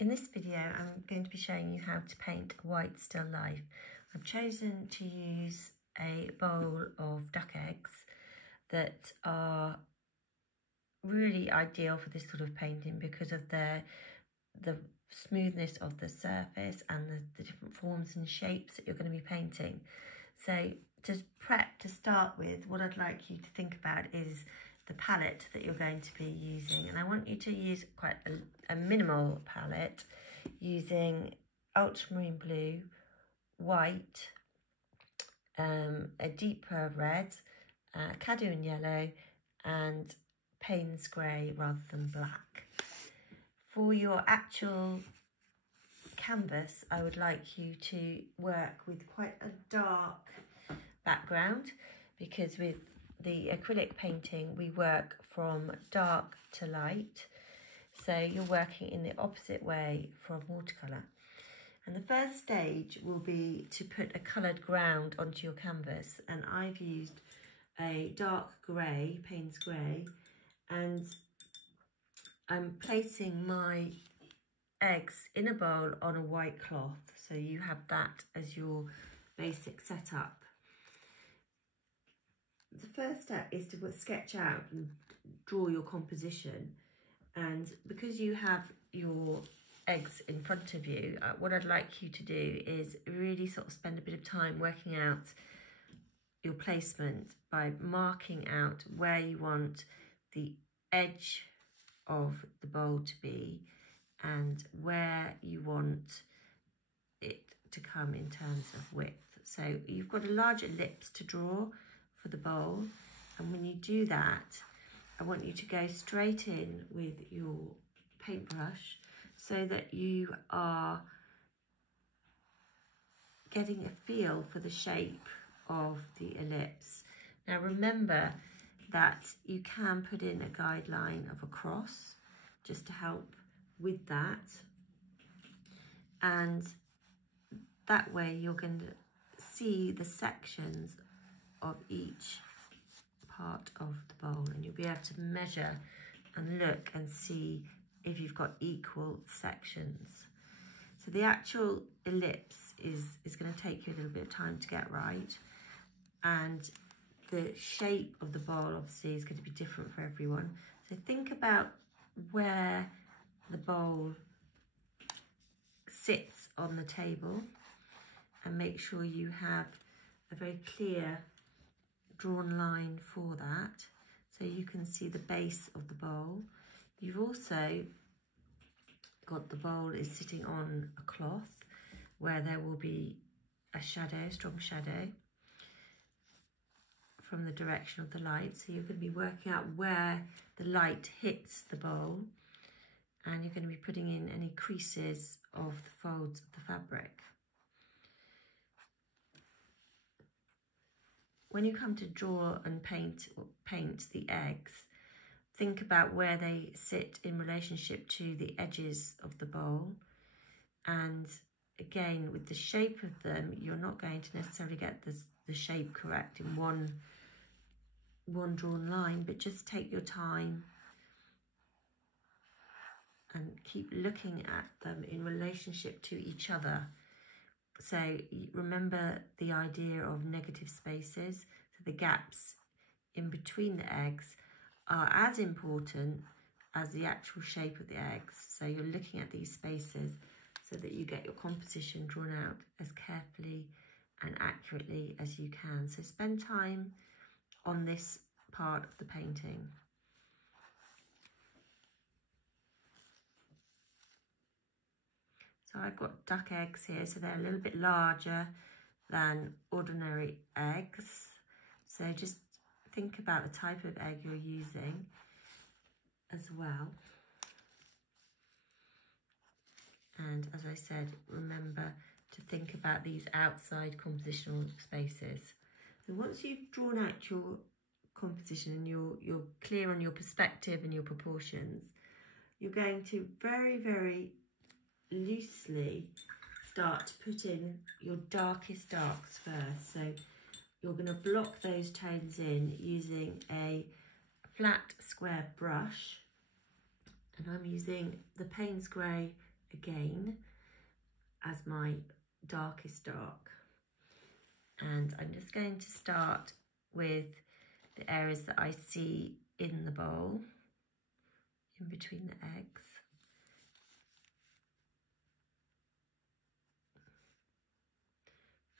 In this video, I'm going to be showing you how to paint a white still life. I've chosen to use a bowl of duck eggs that are really ideal for this sort of painting because of the smoothness of the surface and the different forms and shapes that you're going to be painting. So to start with, what I'd like you to think about is the palette that you're going to be using, and I want you to use quite a minimal palette using ultramarine blue, white, a deeper red, Cadwin yellow and Payne's grey rather than black. For your actual canvas, I would like you to work with quite a dark background, because with the acrylic painting we work from dark to light, so you're working in the opposite way from watercolour. And the first stage will be to put a coloured ground onto your canvas, and I've used a dark grey, Payne's grey, and I'm placing my eggs in a bowl on a white cloth, so you have that as your basic setup. The first step is to sketch out and draw your composition, and because you have your eggs in front of you, what I'd like you to do is really sort of spend a bit of time working out your placement by marking out where you want the edge of the bowl to be and where you want it to come in terms of width. So you've got a large ellipse to draw for the bowl, and when you do that, I want you to go straight in with your paintbrush so that you are getting a feel for the shape of the ellipse. Now remember that you can put in a guideline of a cross just to help with that, and that way you're going to see the sections of each part of the bowl, and you'll be able to measure and look and see if you've got equal sections. So the actual ellipse is going to take you a little bit of time to get right, and the shape of the bowl obviously is going to be different for everyone. So think about where the bowl sits on the table and make sure you have a very clear drawn line for that, so you can see the base of the bowl. You've also got the bowl is sitting on a cloth where there will be a shadow, strong shadow from the direction of the light, so you're going to be working out where the light hits the bowl, and you're going to be putting in any creases of the folds of the fabric. When you come to draw and paint the eggs, think about where they sit in relationship to the edges of the bowl. And again, with the shape of them, you're not going to necessarily get the shape correct in one drawn line, but just take your time and keep looking at them in relationship to each other. So remember the idea of negative spaces. So the gaps in between the eggs are as important as the actual shape of the eggs. So you're looking at these spaces so that you get your composition drawn out as carefully and accurately as you can. So spend time on this part of the painting. So I've got duck eggs here, so they're a little bit larger than ordinary eggs. So just think about the type of egg you're using as well. And as I said, remember to think about these outside compositional spaces. So once you've drawn out your composition and you're clear on your perspective and your proportions, you're going to very, very loosely start to put in your darkest darks first. So you're going to block those tones in using a flat square brush, and I'm using the Payne's grey again as my darkest dark. And I'm just going to start with the areas that I see in the bowl, in between the eggs.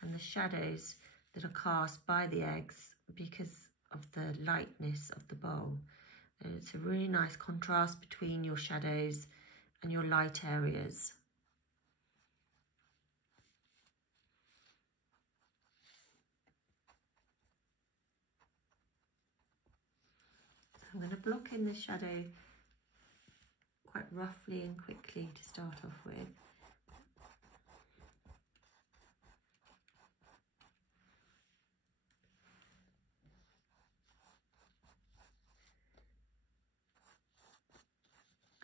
And the shadows that are cast by the eggs because of the lightness of the bowl. And it's a really nice contrast between your shadows and your light areas. So I'm going to block in the shadow quite roughly and quickly to start off with.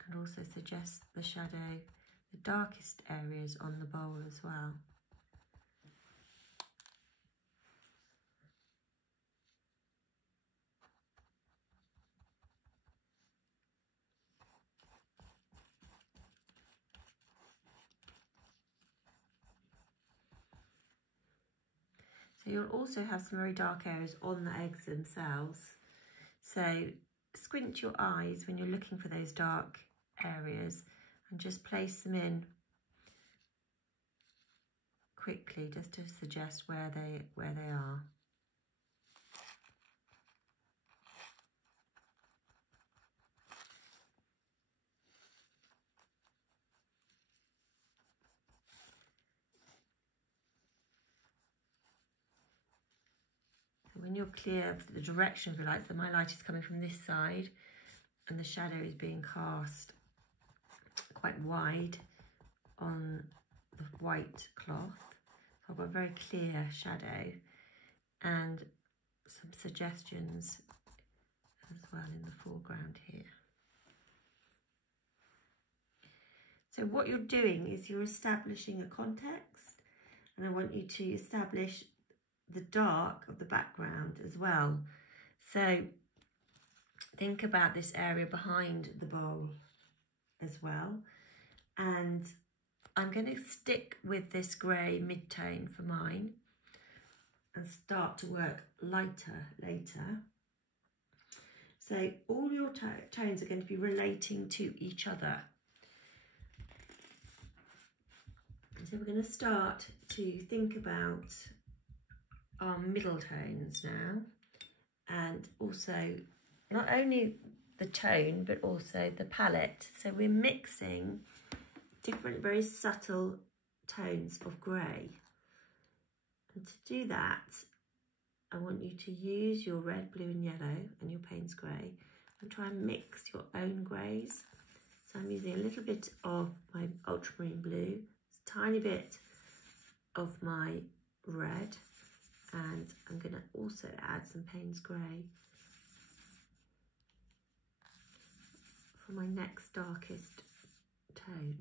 And also suggest the shadow, the darkest areas on the bowl as well. So you'll also have some very dark areas on the eggs themselves. So squint your eyes when you're looking for those dark areas and just place them in quickly, just to suggest where they are. When you're clear of the direction of the light, so my light is coming from this side and the shadow is being cast quite wide on the white cloth. So I've got a very clear shadow and some suggestions as well in the foreground here. So what you're doing is you're establishing a context, and I want you to establish the dark of the background as well. So think about this area behind the bowl as well. And I'm going to stick with this grey mid-tone for mine and start to work lighter later. So all your tones are going to be relating to each other. So we're going to start to think about our middle tones now, and also not only the tone but also the palette. So we're mixing different very subtle tones of grey, and to do that I want you to use your red, blue and yellow and your Payne's grey and try and mix your own greys. So I'm using a little bit of my ultramarine blue, a tiny bit of my red, and I'm going to also add some Payne's grey for my next darkest tone.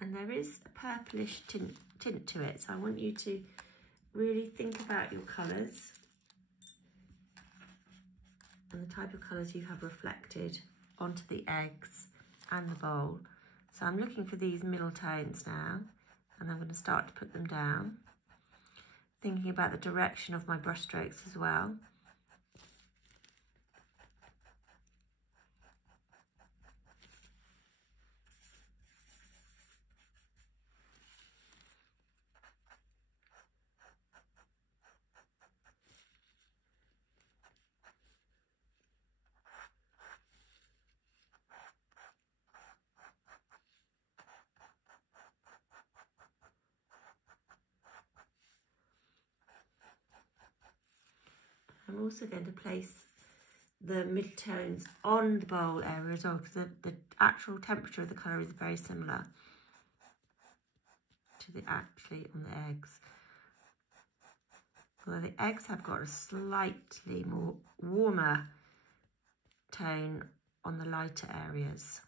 And there is a purplish tint to it, so I want you to really think about your colours and the type of colours you have reflected onto the eggs and the bowl. So I'm looking for these middle tones now, and I'm going to start to put them down, thinking about the direction of my brush strokes as well. I'm also going to place the mid-tones on the bowl area as well, because the actual temperature of the colour is very similar to the actually on the eggs. Although the eggs have got a slightly more warmer tone on the lighter areas.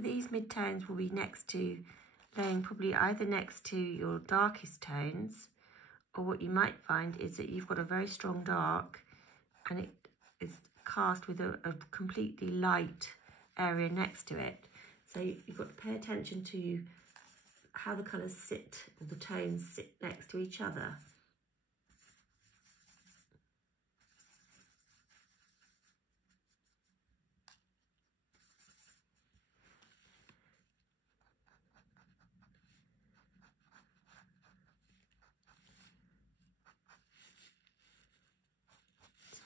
Remember, these midtones will be next to, laying probably either next to your darkest tones, or what you might find is that you've got a very strong dark and it is cast with a completely light area next to it. So you've got to pay attention to how the colours sit, or the tones sit next to each other.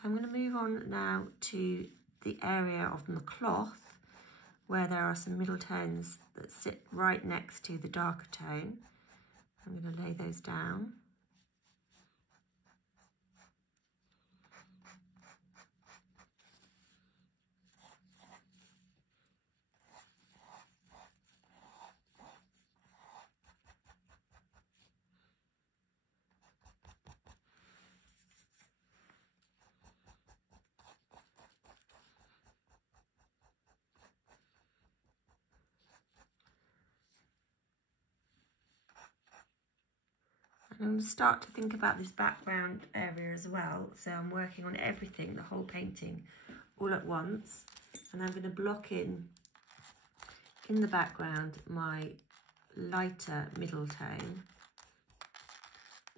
I'm going to move on now to the area of the cloth where there are some middle tones that sit right next to the darker tone. I'm going to lay those down. I'm going to start to think about this background area as well. So I'm working on everything, the whole painting, all at once. And I'm going to block in the background my lighter middle tone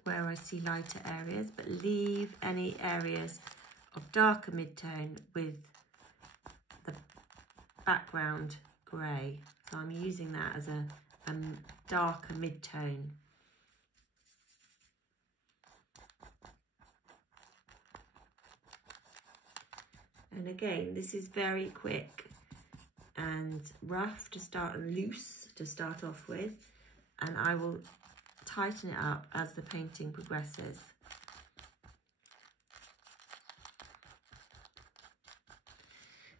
where I see lighter areas, but leave any areas of darker mid-tone with the background grey. So I'm using that as a darker mid-tone. And again, this is very quick and rough to start, and loose to start off with, and I will tighten it up as the painting progresses.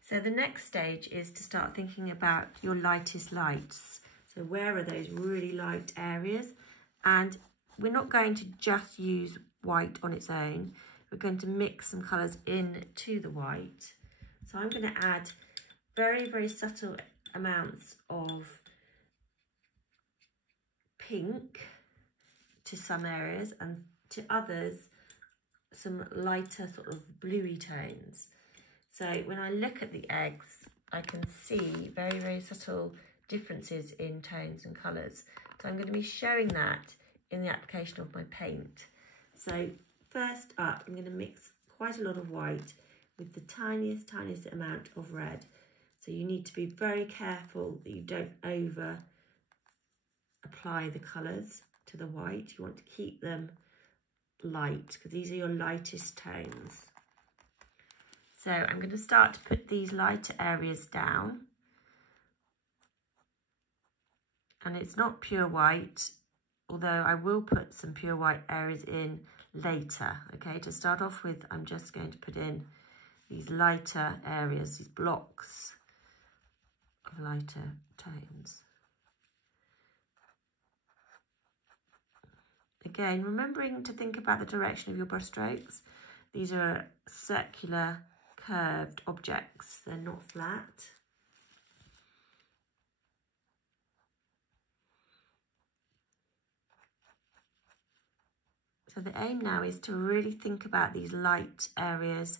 So the next stage is to start thinking about your lightest lights. So where are those really light areas? And we're not going to just use white on its own. We're going to mix some colours into the white. So I'm going to add very, very subtle amounts of pink to some areas, and to others some lighter sort of bluey tones. So when I look at the eggs, I can see very, very subtle differences in tones and colours. So I'm going to be showing that in the application of my paint. So first up, I'm going to mix quite a lot of white with the tiniest amount of red. So you need to be very careful that you don't over apply the colours to the white. You want to keep them light because these are your lightest tones. So I'm going to start to put these lighter areas down. And it's not pure white, although I will put some pure white areas in later. Okay, to start off with, I'm just going to put in these lighter areas, these blocks of lighter tones. Again, remembering to think about the direction of your brush strokes. These are circular, curved objects. They're not flat. So the aim now is to really think about these light areas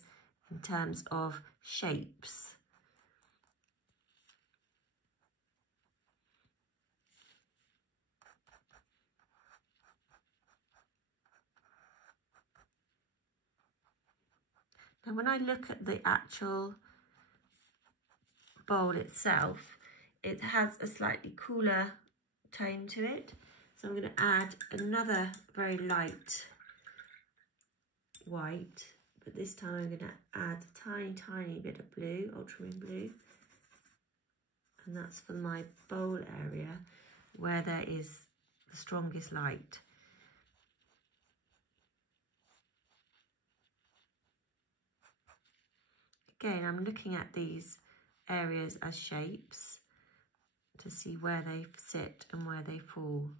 in terms of shapes. Now when I look at the actual bowl itself, it has a slightly cooler tone to it. So I'm going to add another very light white, but this time I'm going to add a tiny bit of blue, ultramarine blue. And that's for my bowl area where there is the strongest light. Again, I'm looking at these areas as shapes to see where they sit and where they fall.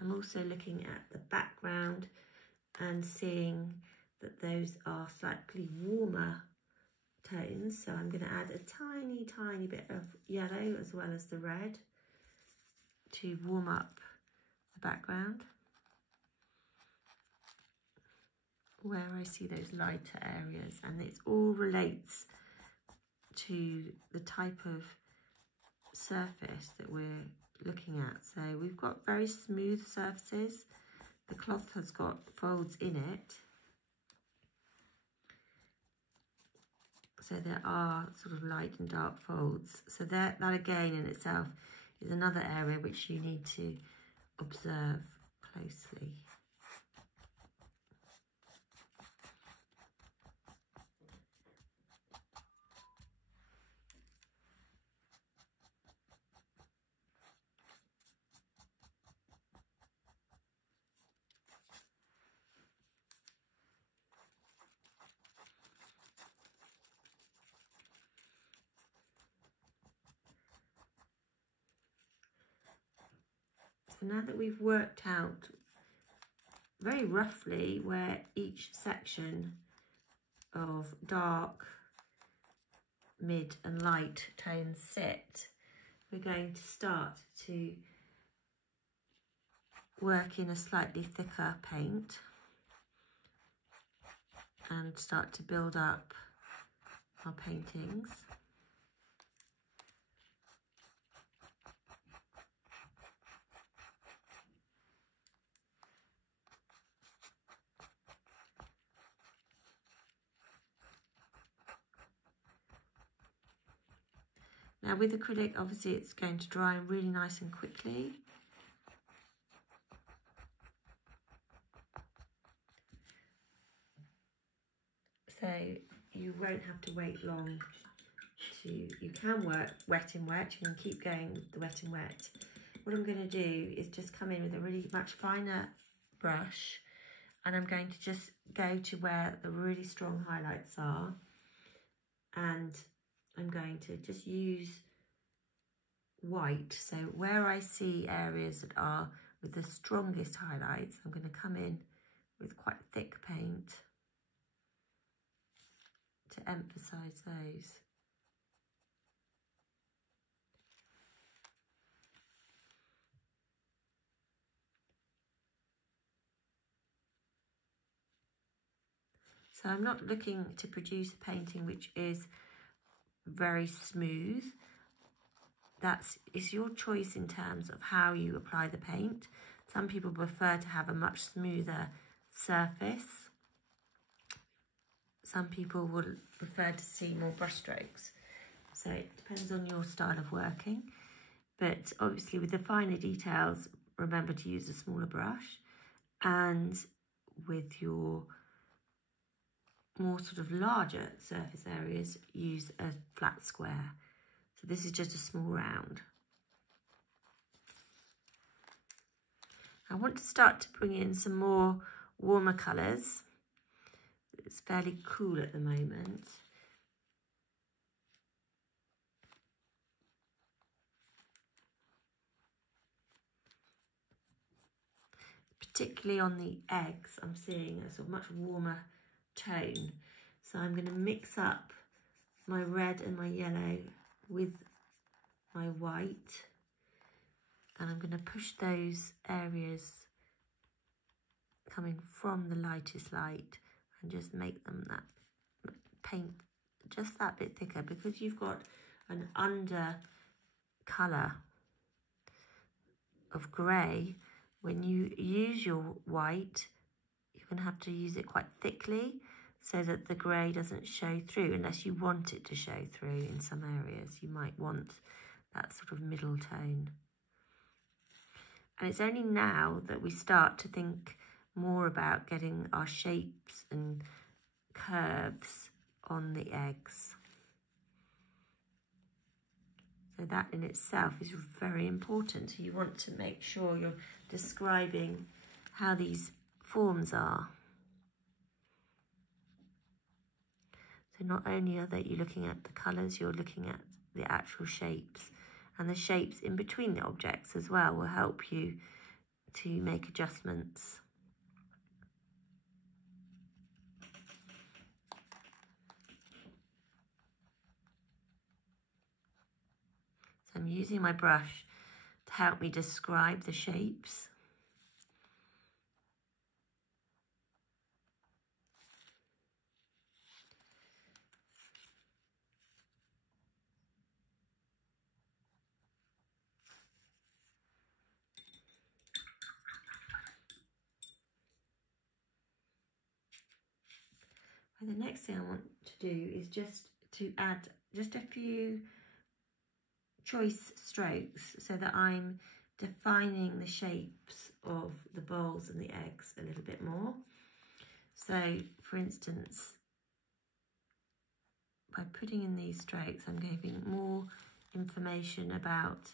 I'm also looking at the background and seeing that those are slightly warmer tones. So I'm going to add a tiny, tiny bit of yellow as well as the red to warm up the background where I see those lighter areas, and it all relates to the type of surface that we're looking at. So we've got very smooth surfaces. The cloth has got folds in it. So there are sort of light and dark folds. So that again in itself is another area which you need to observe closely. So now that we've worked out very roughly where each section of dark, mid and light tones sit, we're going to start to work in a slightly thicker paint and start to build up our paintings. Now with acrylic, obviously it's going to dry really nice and quickly. So you won't have to wait long you can work wet in wet, you can keep going with the wet in wet. What I'm going to do is just come in with a really much finer brush, and I'm going to just go to where the really strong highlights are, and I'm going to just use white. So where I see areas that are with the strongest highlights, I'm going to come in with quite thick paint to emphasize those. So I'm not looking to produce a painting which is very smooth. That is your choice in terms of how you apply the paint. Some people prefer to have a much smoother surface. Some people would prefer to see more brush strokes. So it depends on your style of working. But obviously with the finer details, remember to use a smaller brush. And with your more sort of larger surface areas, use a flat square. So this is just a small round. I want to start to bring in some more warmer colours. It's fairly cool at the moment. Particularly on the eggs, I'm seeing a sort of much warmer tone. So I'm going to mix up my red and my yellow with my white, and I'm going to push those areas coming from the lightest light and just make them that paint just that bit thicker, because you've got an under colour of grey. When you use your white, you're going to have to use it quite thickly so that the grey doesn't show through, unless you want it to show through in some areas. You might want that sort of middle tone. And it's only now that we start to think more about getting our shapes and curves on the eggs. So that in itself is very important. So you want to make sure you're describing how these forms are. So not only are you looking at the colours, you're looking at the actual shapes. And the shapes in between the objects as well will help you to make adjustments. So I'm using my brush to help me describe the shapes. And the next thing I want to do is just to add just a few choice strokes so that I'm defining the shapes of the bowls and the eggs a little bit more. So, for instance, by putting in these strokes, I'm giving more information about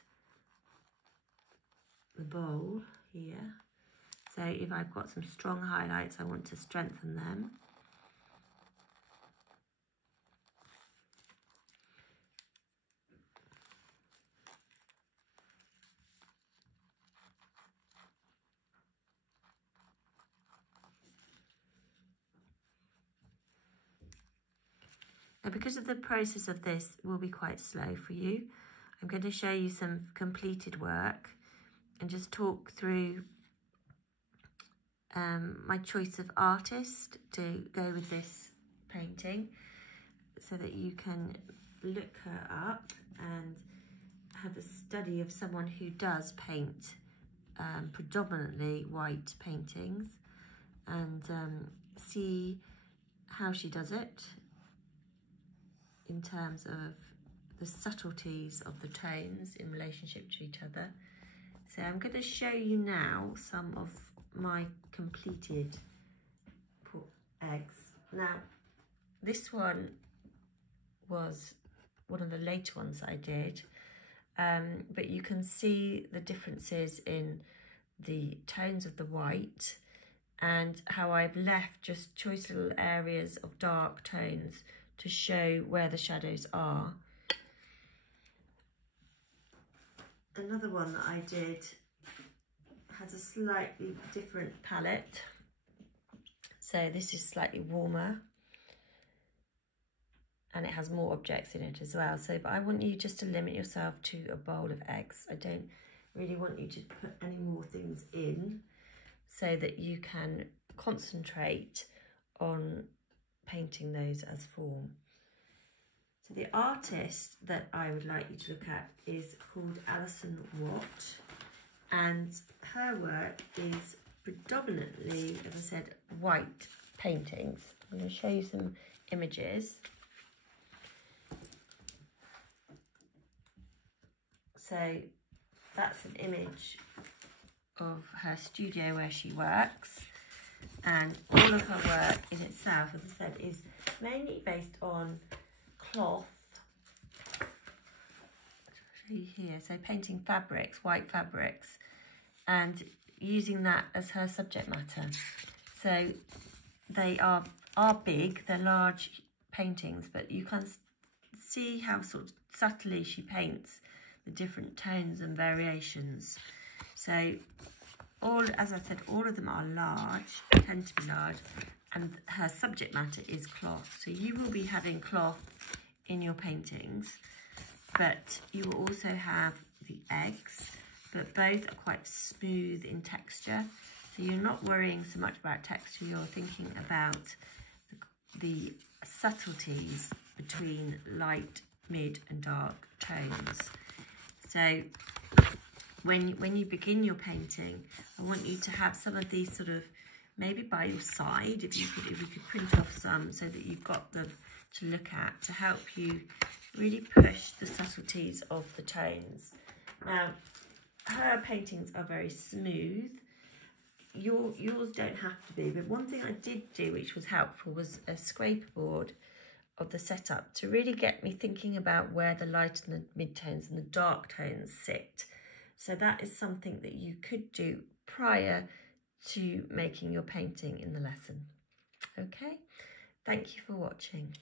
the bowl here. So if I've got some strong highlights, I want to strengthen them. Now, because of the process of this will be quite slow for you, I'm going to show you some completed work and just talk through my choice of artist to go with this painting so that you can look her up and have a study of someone who does paint predominantly white paintings and see how she does it in terms of the subtleties of the tones in relationship to each other. So I'm going to show you now some of my completed eggs. Now, this one was one of the later ones I did, but you can see the differences in the tones of the white and how I've left just choice little areas of dark tones to show where the shadows are. Another one that I did has a slightly different palette. So this is slightly warmer and it has more objects in it as well. So, but I want you just to limit yourself to a bowl of eggs. I don't really want you to put any more things in so that you can concentrate on painting those as form. So the artist that I would like you to look at is called Alison Watt, and her work is predominantly, as I said, white paintings. I'm going to show you some images. So that's an image of her studio where she works, and all of her work in itself, as I said, is mainly based on cloth. I'll show you here. So painting fabrics, white fabrics, and using that as her subject matter. So they are big, they're large paintings, but you can see how sort of subtly she paints the different tones and variations. So as I said, all of them are large, tend to be large, and her subject matter is cloth. So you will be having cloth in your paintings, but you will also have the eggs, but both are quite smooth in texture. So you're not worrying so much about texture, you're thinking about the subtleties between light, mid and dark tones. So when you begin your painting, I want you to have some of these sort of, maybe by your side, if you could print off some so that you've got them to look at to help you really push the subtleties of the tones. Now, her paintings are very smooth. Yours don't have to be, but one thing I did do which was helpful was a scraper board of the setup to really get me thinking about where the light and the mid-tones and the dark tones sit. So that is something that you could do prior to making your painting in the lesson. Okay, thank you for watching.